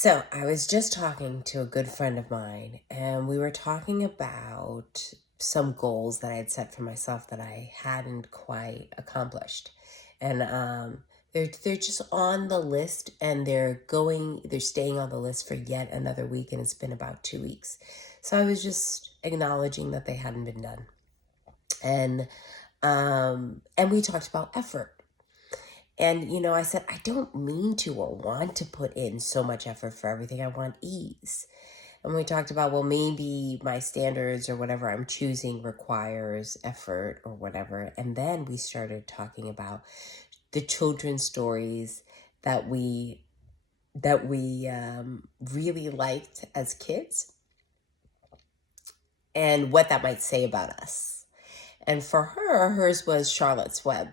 So I was just talking to a good friend of mine, and we were talking about some goals that I had set for myself that I hadn't quite accomplished. And they're just on the list, and they're staying on the list for yet another week, and it's been about 2 weeks. So I was just acknowledging that they hadn't been done. And we talked about effort. And, I said, I don't mean to or want to put in so much effort for everything. I want ease. And we talked about, well, maybe my standards or whatever I'm choosing requires effort or whatever. And then we started talking about the children's stories that we really liked as kids and what that might say about us. And for her, hers was Charlotte's Web.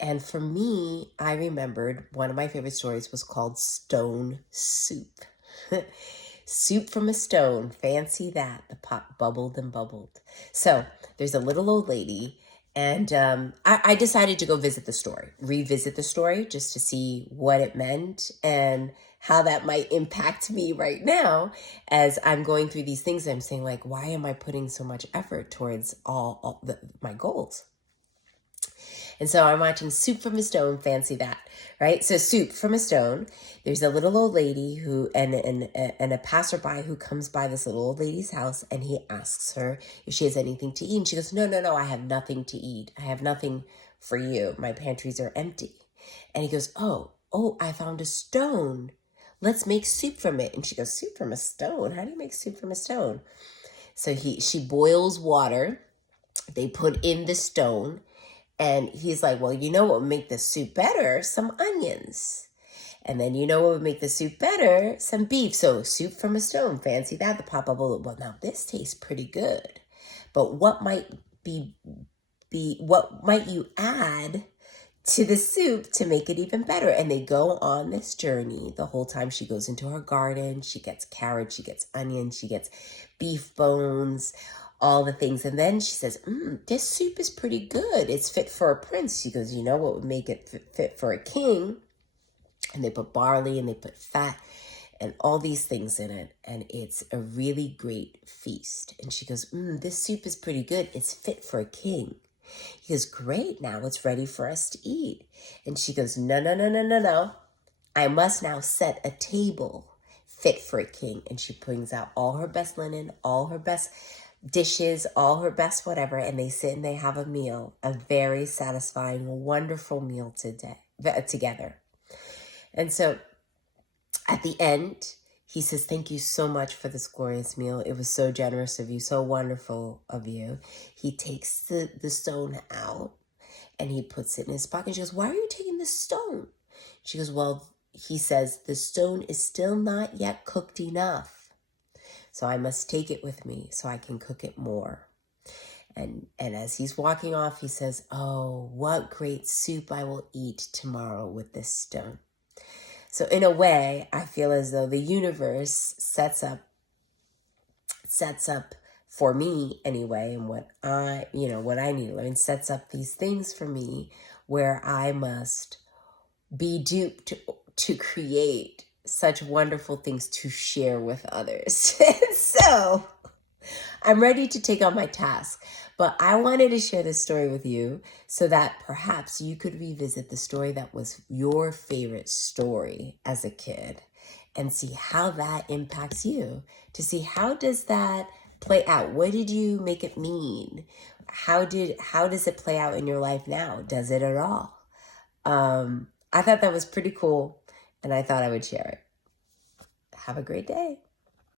And for me, I remembered one of my favorite stories was called Stone Soup. Soup from a stone, fancy that. The pot bubbled and bubbled. So there's a little old lady, and I decided to go revisit the story, just to see what it meant and how that might impact me right now as I'm going through these things. I'm saying, like, why am I putting so much effort towards my goals? And so I'm watching Soup from a Stone, fancy that, right? So Soup from a Stone, there's a little old lady and a passerby who comes by this little old lady's house, and he asks her if she has anything to eat. And she goes, no, I have nothing to eat. I have nothing for you. My pantries are empty. And he goes, oh, I found a stone. Let's make soup from it. And she goes, soup from a stone? How do you make soup from a stone? So she boils water. They put in the stone. And he's like, well, you know what would make the soup better? Some onions. And then you know what would make the soup better? Some beef. So Soup from a Stone, fancy that. The pop bubble. Well, now this tastes pretty good. But what might you add to the soup to make it even better? And they go on this journey. The whole time she goes into her garden, she gets carrots, she gets onions, she gets beef bones, all the things. And then she says, this soup is pretty good. It's fit for a prince. She goes, you know what would make it fit for a king? And they put barley and they put fat and all these things in it. And it's a really great feast. And she goes, this soup is pretty good. It's fit for a king. He goes, great, now it's ready for us to eat. And she goes, no. I must now set a table fit for a king. And she brings out all her best linen, all her best dishes, all her best whatever, and they sit and they have a meal, a very satisfying, wonderful meal together. And so at the end, he says, thank you so much for this glorious meal. It was so generous of you, so wonderful of you. He takes the stone out and he puts it in his pocket. She goes, why are you taking the stone? She goes, well, he says, the stone is still not yet cooked enough. So I must take it with me so I can cook it more. And as he's walking off, he says, oh, what great soup I will eat tomorrow with this stone. So in a way, I feel as though the universe sets up for me anyway, and what I need to learn, sets up these things for me where I must be duped to create such wonderful things to share with others. So I'm ready to take on my task, but I wanted to share this story with you so that perhaps you could revisit the story that was your favorite story as a kid and see how that impacts you, to see how does that play out? What did you make it mean? How does it play out in your life now? Does it at all? I thought that was pretty cool, and I thought I would share it. Have a great day.